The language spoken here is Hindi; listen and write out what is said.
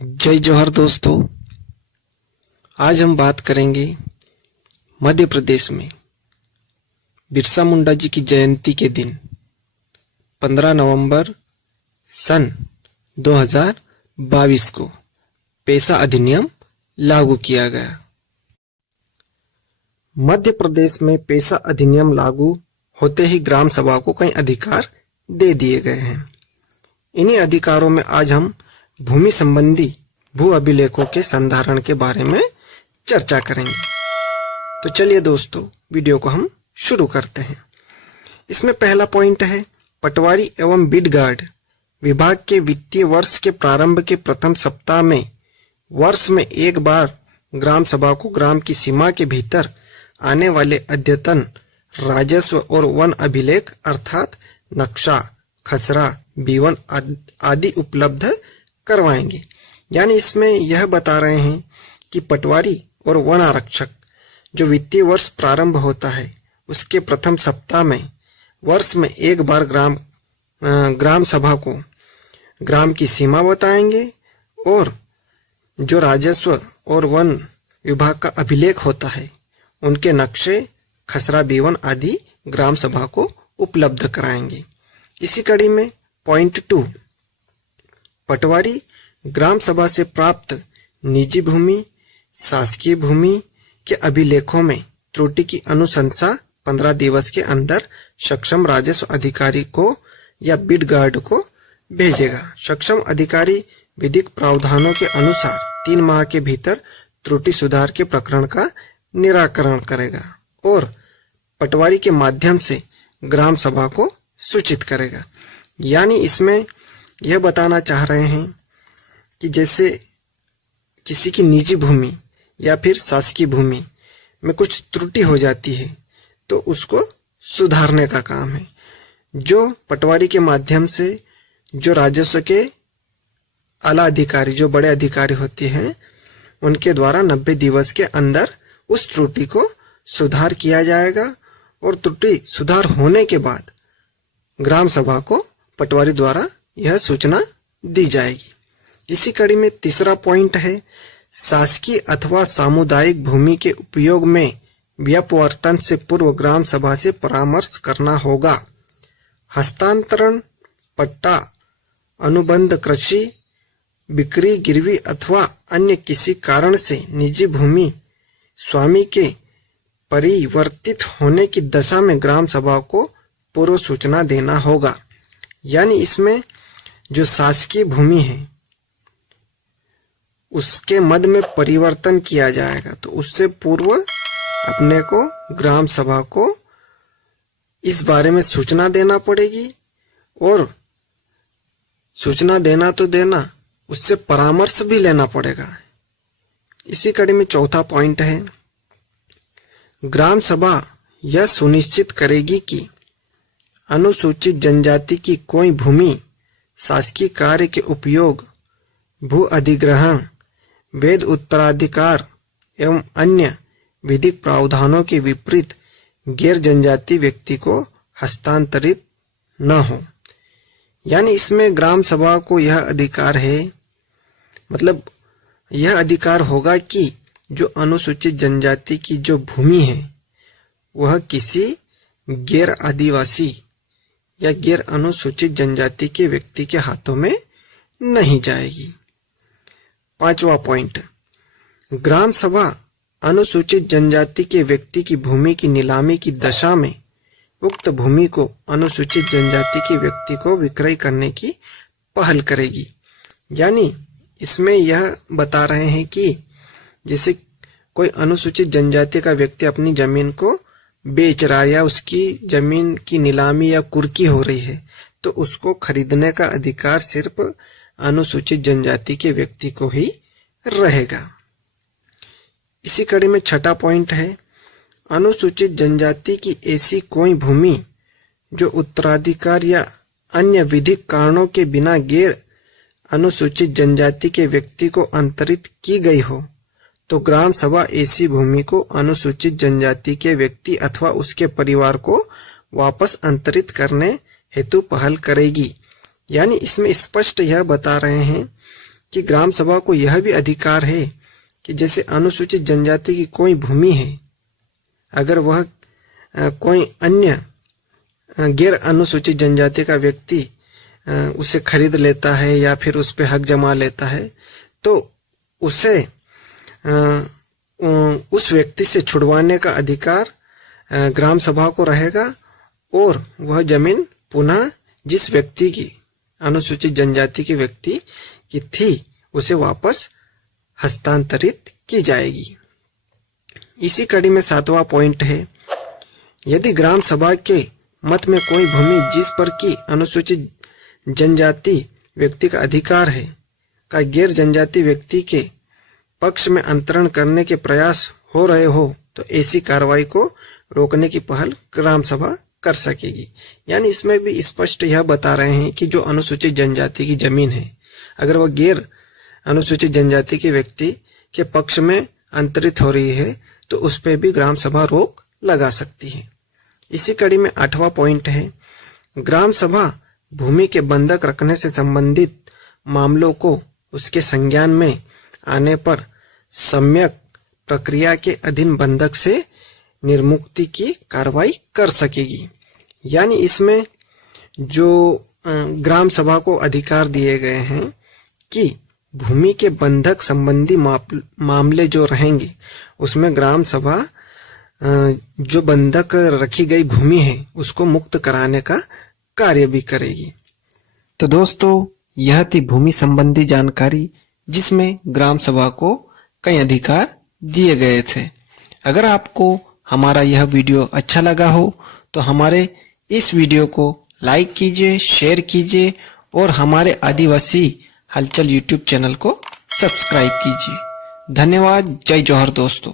जय जौहर दोस्तों। आज हम बात करेंगे मध्य प्रदेश में बिरसा मुंडा जी की जयंती के दिन 15 नवंबर सन 2022 को पेशा अधिनियम लागू किया गया। मध्य प्रदेश में पेशा अधिनियम लागू होते ही ग्राम सभा को कई अधिकार दे दिए गए हैं। इन्हीं अधिकारों में आज हम भूमि संबंधी भू अभिलेखों के संधारण के बारे में चर्चा करेंगे। तो चलिए दोस्तों, वीडियो को हम शुरू करते हैं। इसमें पहला पॉइंट है, पटवारी एवं बिडगार्ड विभाग के वित्तीय वर्ष के प्रारंभ के प्रथम सप्ताह में वर्ष में एक बार ग्राम सभा को ग्राम की सीमा के भीतर आने वाले अद्यतन राजस्व और वन अभिलेख अर्थात नक्शा, खसरा, बीवन आदि उपलब्ध करवाएंगे। यानी इसमें यह बता रहे हैं कि पटवारी और वन आरक्षक जो वित्तीय वर्ष प्रारंभ होता है उसके प्रथम सप्ताह में वर्ष में एक बार ग्राम सभा को ग्राम की सीमा बताएंगे और जो राजस्व और वन विभाग का अभिलेख होता है उनके नक्शे, खसरा, बीवन आदि ग्राम सभा को उपलब्ध कराएंगे। इसी कड़ी में पॉइंट 2, पटवारी ग्राम सभा से प्राप्त निजी भूमि, शासकीय भूमि के अभिलेखों में त्रुटि की अनुशंसा 15 दिवस के अंदर सक्षम राजस्व अधिकारी को या बिडगार्ड को भेजेगा। सक्षम अधिकारी विधिक प्रावधानों के अनुसार 3 माह के भीतर त्रुटि सुधार के प्रकरण का निराकरण करेगा और पटवारी के माध्यम से ग्राम सभा को सूचित करेगा। यानी इसमें यह बताना चाह रहे हैं कि जैसे किसी की निजी भूमि या फिर शासकीय भूमि में कुछ त्रुटि हो जाती है तो उसको सुधारने का काम है, जो पटवारी के माध्यम से जो राजस्व के आला अधिकारी, जो बड़े अधिकारी होते हैं, उनके द्वारा 90 दिवस के अंदर उस त्रुटि को सुधार किया जाएगा और त्रुटि सुधार होने के बाद ग्राम सभा को पटवारी द्वारा यह सूचना दी जाएगी। इसी कड़ी में तीसरा पॉइंट है, शासकीय अथवा सामुदायिक भूमि के उपयोग में व्यपवर्तन से पूर्व ग्राम सभा से परामर्श करना होगा। हस्तांतरण, पट्टा, अनुबंध कृषि, बिक्री, गिरवी अथवा अन्य किसी कारण से निजी भूमि स्वामी के परिवर्तित होने की दशा में ग्राम सभा को पूर्व सूचना देना होगा। यानी इसमें जो शासकीय भूमि है उसके मद में परिवर्तन किया जाएगा तो उससे पूर्व अपने को ग्राम सभा को इस बारे में सूचना देना पड़ेगी और सूचना देना तो देना, उससे परामर्श भी लेना पड़ेगा। इसी कड़ी में चौथा पॉइंट है, ग्राम सभा यह सुनिश्चित करेगी कि अनुसूचित जनजाति की कोई भूमि शासकीय कार्य के उपयोग, भू अधिग्रहण, वैध उत्तराधिकार एवं अन्य विधिक प्रावधानों के विपरीत गैर जनजाति व्यक्ति को हस्तांतरित न हो। यानी इसमें ग्राम सभा को यह अधिकार है, मतलब यह अधिकार होगा कि जो अनुसूचित जनजाति की जो भूमि है वह किसी गैर आदिवासी या गैर अनुसूचित जनजाति के व्यक्ति के हाथों में नहीं जाएगी। पांचवा पॉइंट, ग्राम सभा अनुसूचित जनजाति के व्यक्ति की भूमि की नीलामी की दशा में उक्त भूमि को अनुसूचित जनजाति के व्यक्ति को विक्रय करने की पहल करेगी। यानी इसमें यह बता रहे हैं कि जैसे कोई अनुसूचित जनजाति का व्यक्ति अपनी जमीन को बेच रहा है या उसकी जमीन की नीलामी या कुर्की हो रही है तो उसको खरीदने का अधिकार सिर्फ अनुसूचित जनजाति के व्यक्ति को ही रहेगा। इसी कड़ी में छठा पॉइंट है, अनुसूचित जनजाति की ऐसी कोई भूमि जो उत्तराधिकार या अन्य विधिक कारणों के बिना गैर अनुसूचित जनजाति के व्यक्ति को अंतरित की गई हो तो ग्राम सभा ऐसी भूमि को अनुसूचित जनजाति के व्यक्ति अथवा उसके परिवार को वापस अंतरित करने हेतु पहल करेगी। यानी इसमें स्पष्ट यह बता रहे हैं कि ग्राम सभा को यह भी अधिकार है कि जैसे अनुसूचित जनजाति की कोई भूमि है, अगर वह कोई अन्य गैर अनुसूचित जनजाति का व्यक्ति उसे खरीद लेता है या फिर उस पे हक जमा लेता है, तो उसे उस व्यक्ति से छुड़वाने का अधिकार ग्राम सभा को रहेगा और वह जमीन पुनः जिस व्यक्ति की, अनुसूचित जनजाति के व्यक्ति की थी, उसे वापस हस्तांतरित की जाएगी। इसी कड़ी में 7वां पॉइंट है, यदि ग्राम सभा के मत में कोई भूमि जिस पर की अनुसूचित जनजाति व्यक्ति का अधिकार है का गैर जनजाति व्यक्ति के पक्ष में अंतरण करने के प्रयास हो रहे हो, तो ऐसी कार्रवाई को रोकने की पहल ग्राम सभा कर सकेगी। यानी इसमें भी स्पष्ट यह बता रहे हैं कि जो अनुसूचित जनजाति की जमीन है, अगर वह गैर अनुसूचित जनजाति के व्यक्ति के पक्ष में अंतरित हो रही है, तो उस पर भी ग्राम सभा रोक लगा सकती है। इसी कड़ी में 8वां पॉइंट है, ग्राम सभा भूमि के बंधक रखने से संबंधित मामलों को उसके संज्ञान में आने पर सम्यक प्रक्रिया के अधीन बंधक से निर्मुक्ति की कार्रवाई कर सकेगी। यानी इसमें जो ग्राम सभा को अधिकार दिए गए हैं कि भूमि के बंधक संबंधी मामले जो रहेंगे, उसमें ग्राम सभा जो बंधक रखी गई भूमि है उसको मुक्त कराने का कार्य भी करेगी। तो दोस्तों, यह थी भूमि संबंधी जानकारी जिसमें ग्राम सभा को कई अधिकार दिए गए थे। अगर आपको हमारा यह वीडियो अच्छा लगा हो तो हमारे इस वीडियो को लाइक कीजिए, शेयर कीजिए और हमारे आदिवासी हलचल यूट्यूब चैनल को सब्सक्राइब कीजिए। धन्यवाद। जय जौहर दोस्तों।